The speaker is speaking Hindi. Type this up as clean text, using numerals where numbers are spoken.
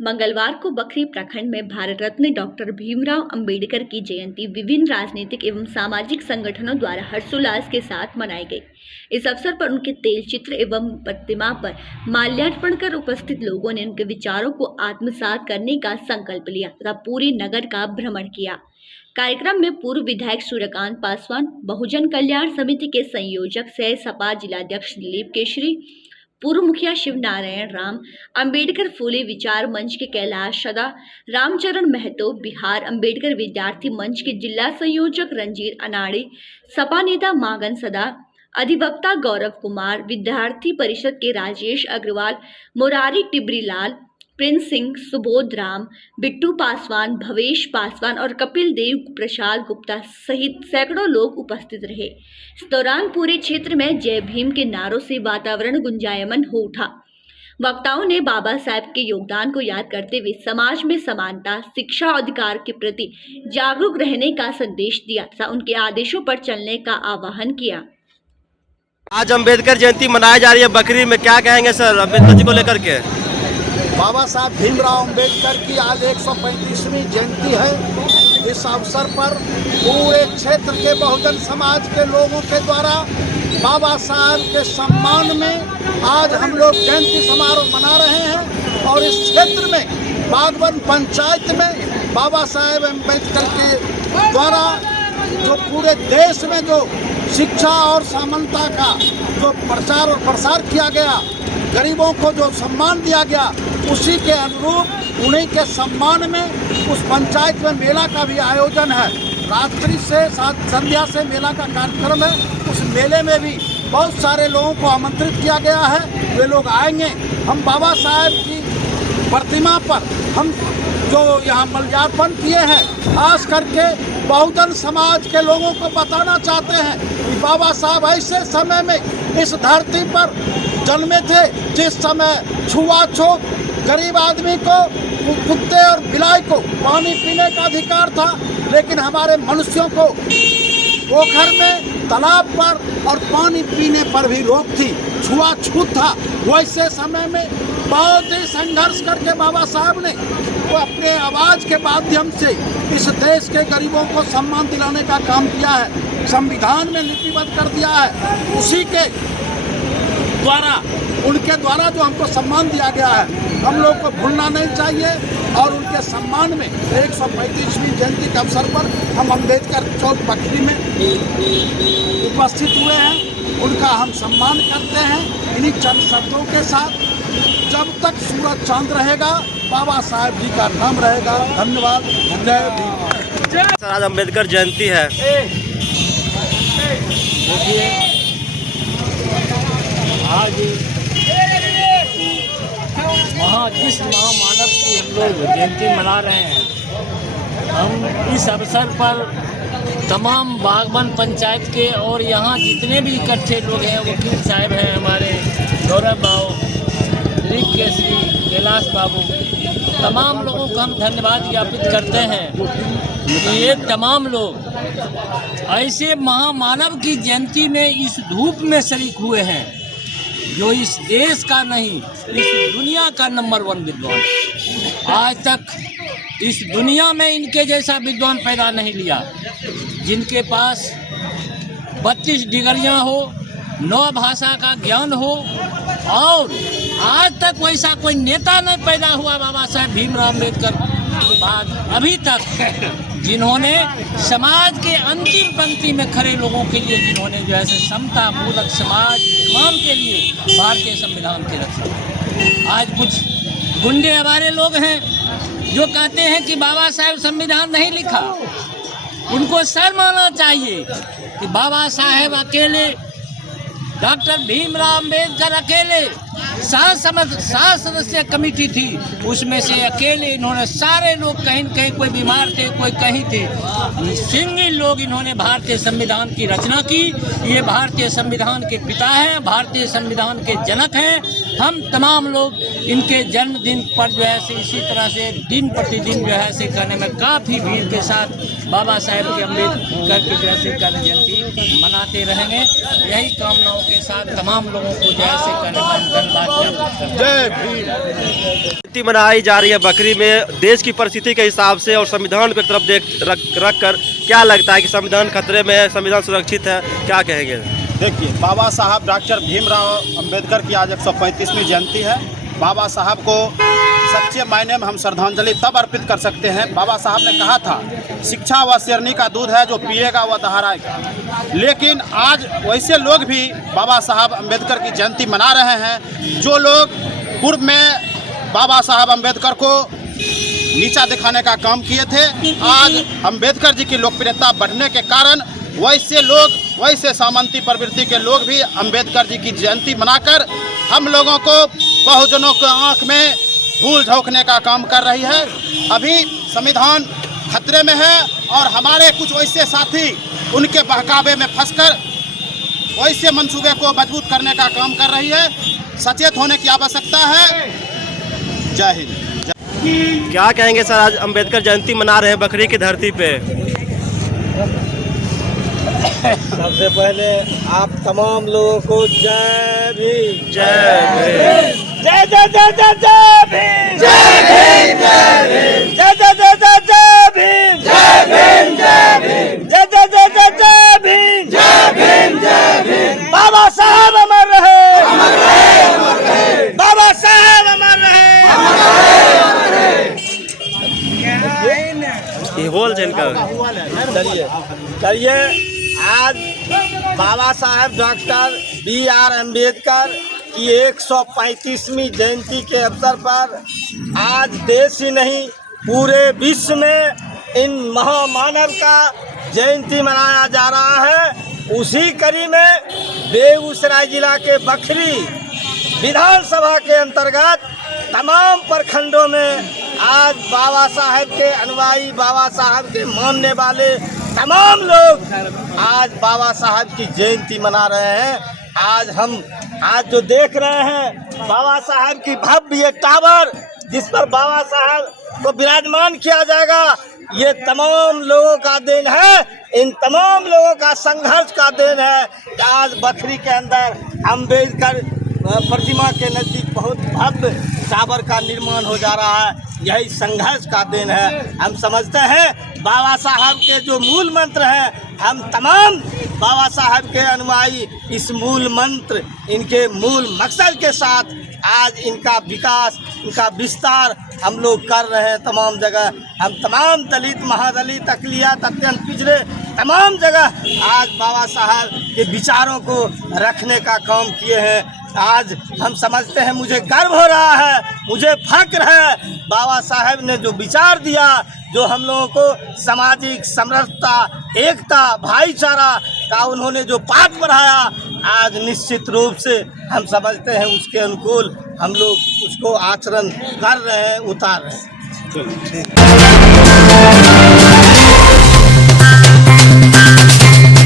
मंगलवार को बखरी प्रखंड में भारत रत्न डॉक्टर भीमराव अंबेडकर की जयंती विभिन्न राजनीतिक एवं सामाजिक संगठनों द्वारा हर्षोल्लास के साथ मनाई गई। इस अवसर पर उनके तेल चित्र एवं प्रतिमा पर माल्यार्पण कर उपस्थित लोगों ने उनके विचारों को आत्मसात करने का संकल्प लिया तथा पूरे नगर का भ्रमण किया। कार्यक्रम में पूर्व विधायक सूर्यकांत पासवान, बहुजन कल्याण समिति के संयोजक सह सपा जिलाध्यक्ष दिलीप केशरी, पूर्व मुखिया शिव नारायण राम, अंबेडकर फूले विचार मंच के कैलाश सदा, रामचरण महतो, बिहार अंबेडकर विद्यार्थी मंच के जिला संयोजक रंजीत अनाड़ी, सपा नेता मागन सदा, अधिवक्ता गौरव कुमार, विद्यार्थी परिषद के राजेश अग्रवाल, मुरारी टिबरीलाल, प्रिंस सिंह, सुबोध राम, बिट्टू पासवान, भवेश पासवान और कपिल देव प्रसाद गुप्ता सहित सैकड़ों लोग उपस्थित रहे। इस दौरान पूरे क्षेत्र में जय भीम के नारों से वातावरण गुंजायमान हो उठा। वक्ताओं ने बाबा साहब के योगदान को याद करते हुए समाज में समानता, शिक्षा और अधिकार के प्रति जागरूक रहने का संदेश दिया तथा उनके आदेशों पर चलने का आह्वान किया। आज अंबेडकर जयंती मनाई जा रही है बकरी में, क्या कहेंगे सर अम्बेडकर जी को लेकर के? बाबा साहब भीमराव अंबेडकर की आज 135वीं जयंती है। इस अवसर पर पूरे क्षेत्र के बहुजन समाज के लोगों के द्वारा बाबा साहब के सम्मान में आज हम लोग जयंती समारोह मना रहे हैं। और इस क्षेत्र में बागवन पंचायत में बाबा साहब अंबेडकर के द्वारा जो पूरे देश में जो शिक्षा और समानता का जो प्रचार और प्रसार किया गया, गरीबों को जो सम्मान दिया गया, उसी के अनुरूप उन्हीं के सम्मान में उस पंचायत में मेला का भी आयोजन है। रात्रि से संध्या से मेला का कार्यक्रम है। उस मेले में भी बहुत सारे लोगों को आमंत्रित किया गया है, वे लोग आएंगे। हम बाबा साहब की प्रतिमा पर हम जो यहाँ माल्यार्पण किए हैं, खास करके बहुजन समाज के लोगों को बताना चाहते हैं कि बाबा साहब ऐसे समय में इस धरती पर जन्मे थे जिस समय छुआछूत, गरीब आदमी को, कुत्ते और बिलाई को पानी पीने का अधिकार था, लेकिन हमारे मनुष्यों को पोखर में, तालाब पर और पानी पीने पर भी रोक थी, छुआछूत था। वैसे समय में बहुत ही संघर्ष करके बाबा साहब ने वो अपने आवाज़ के माध्यम से इस देश के गरीबों को सम्मान दिलाने का काम किया है, संविधान में लिपिबद्ध कर दिया है। उसी के द्वारा, उनके द्वारा जो हमको सम्मान दिया गया है, हम लोग को भूलना नहीं चाहिए। और उनके सम्मान में 135वीं जयंती के अवसर पर हम अम्बेडकर चौक बखरी में उपस्थित हुए हैं। उनका हम सम्मान करते हैं इन्हीं चंद शब्दों के साथ। जब तक सूरज चांद रहेगा, बाबा साहब जी का नाम रहेगा। धन्यवाद। जय भीम। सर आज अम्बेडकर जयंती है। आज जिस महामानव की हम लोग जयंती मना रहे हैं, हम इस अवसर पर तमाम बागवन पंचायत के और यहाँ जितने भी इकट्ठे लोग हैं, वकील साहब हैं हमारे, गौरव बाबू, दिलीप केसरी, कैलाश बाबू, तमाम लोगों का हम धन्यवाद ज्ञापित करते हैं कि ये तमाम लोग ऐसे महामानव की जयंती में इस धूप में शरीक हुए हैं जो इस देश का नहीं, इस दुनिया का नंबर 1 विद्वान। आज तक इस दुनिया में इनके जैसा विद्वान पैदा नहीं लिया, जिनके पास 32 डिग्रियां हो, 9 भाषा का ज्ञान हो, और आज तक वैसा कोई नेता नहीं पैदा हुआ बाबा साहब भीमराव अम्बेडकर के बाद अभी तक, जिन्होंने समाज के अंतिम पंक्ति में खड़े लोगों के लिए, जिन्होंने जो है समता मूलक समाज निर्माण के लिए भारतीय संविधान की रक्षा। आज कुछ गुंडे हमारे लोग हैं जो कहते हैं कि बाबा साहब संविधान नहीं लिखा। उनको शर्म आना चाहिए कि बाबा साहब अकेले, डॉक्टर भीमराव अम्बेडकर अकेले 7 सदस्य कमेटी थी, उसमें से अकेले इन्होंने सारे लोग, कहीं न कहीं कोई बीमार थे, कोई कहीं थे, सिंगल लोग इन्होंने भारतीय संविधान की रचना की। ये भारतीय संविधान के पिता हैं, भारतीय संविधान के जनक हैं। हम तमाम लोग इनके जन्मदिन पर जो है इसी तरह से दिन प्रतिदिन जो है करने में काफ़ी भीड़ के साथ बाबा साहेब के अम्बेडकर की जैसे कर्ण जयंती मनाते रहेंगे। यही कामनाओं के साथ तमाम लोगों को जैसे करने में बात क्या जय भीम। जयंती मनाई जा रही है बकरी में, देश की परिस्थिति के हिसाब से और संविधान को एक तरफ रख कर क्या लगता है कि संविधान खतरे में है, संविधान सुरक्षित है, क्या कहेंगे? देखिए, बाबा साहब डॉक्टर भीमराव अंबेडकर की आज 135वीं जयंती है। बाबा साहब को सच्चे मायने में हम श्रद्धांजलि तब अर्पित कर सकते हैं। बाबा साहब ने कहा था, शिक्षा व शेरनी का दूध है, जो पिएगा वह दोहराएगा। लेकिन आज वैसे लोग भी बाबा साहब अंबेडकर की जयंती मना रहे हैं, जो लोग पूर्व में बाबा साहब अंबेडकर को नीचा दिखाने का काम किए थे। आज अंबेडकर जी की लोकप्रियता बढ़ने के कारण वैसे लोग, वैसे सामंती प्रवृत्ति के लोग भी अंबेडकर जी की जयंती मनाकर हम लोगों को, बहुजनों के आंख में धूल झोंकने का काम कर रही है। अभी संविधान खतरे में है और हमारे कुछ वैसे साथी उनके बहकावे में फंसकर वैसे मंसूबे को मजबूत करने का काम कर रही है। सचेत होने की आवश्यकता है। जय हिंद। क्या कहेंगे सर, आज अंबेडकर जयंती मना रहे हैं बकरी की धरती पे? सबसे पहले आप तमाम लोगों को जय भीम। जय भीम। जय जय जय जय जय भीम। जय भीम जय भीम। जय जय जय जय जय भीम। जय भीम जय भीम। जय जय जय जय जय भीम। जय भीम जय भीम। बाबा साहब अमर रहे, अमर रहे, अमर रहे। बाबा साहब अमर रहे, अमर रहे, अमर रहे। ये बोल जिनका चलिए, आज बाबा साहब डॉक्टर BR अम्बेडकर की 135वीं जयंती के अवसर पर आज देश ही नहीं पूरे विश्व में इन महामानव का जयंती मनाया जा रहा है। उसी कड़ी में बेगूसराय जिला के बखरी विधानसभा के अंतर्गत तमाम प्रखंडों में आज बाबा साहब के अनुयायी, बाबा साहब के मानने वाले तमाम लोग आज बाबा साहब की जयंती मना रहे हैं। आज जो देख रहे हैं बाबा साहब की भव्य टावर, जिस पर बाबा साहब को विराजमान किया जाएगा, ये तमाम लोगों का देन है। इन तमाम लोगों का संघर्ष का देन है कि आज बखरी के अंदर अम्बेडकर प्रतिमा के नज़दीक बहुत भव्य टावर का निर्माण हो जा रहा है। यही संघर्ष का देन है। हम समझते हैं बाबा साहब के जो मूल मंत्र हैं, हम तमाम बाबा साहब के अनुयायी इस मूल मंत्र, इनके मूल मकसद के साथ आज इनका विकास, इनका विस्तार हम लोग कर रहे हैं। तमाम जगह हम तमाम दलित, महादलित, अक़लियत, अत्यंत पिछड़े तमाम जगह आज बाबा साहब के विचारों को रखने का काम किए हैं। आज हम समझते हैं, मुझे गर्व हो रहा है, मुझे फक्र है, बाबा साहब ने जो विचार दिया, जो हम लोगों को सामाजिक समरसता, एकता, भाईचारा का उन्होंने जो पाठ पढ़ाया, आज निश्चित रूप से हम समझते हैं उसके अनुकूल हम लोग उसको आचरण कर रहे हैं, उतार रहे हैं।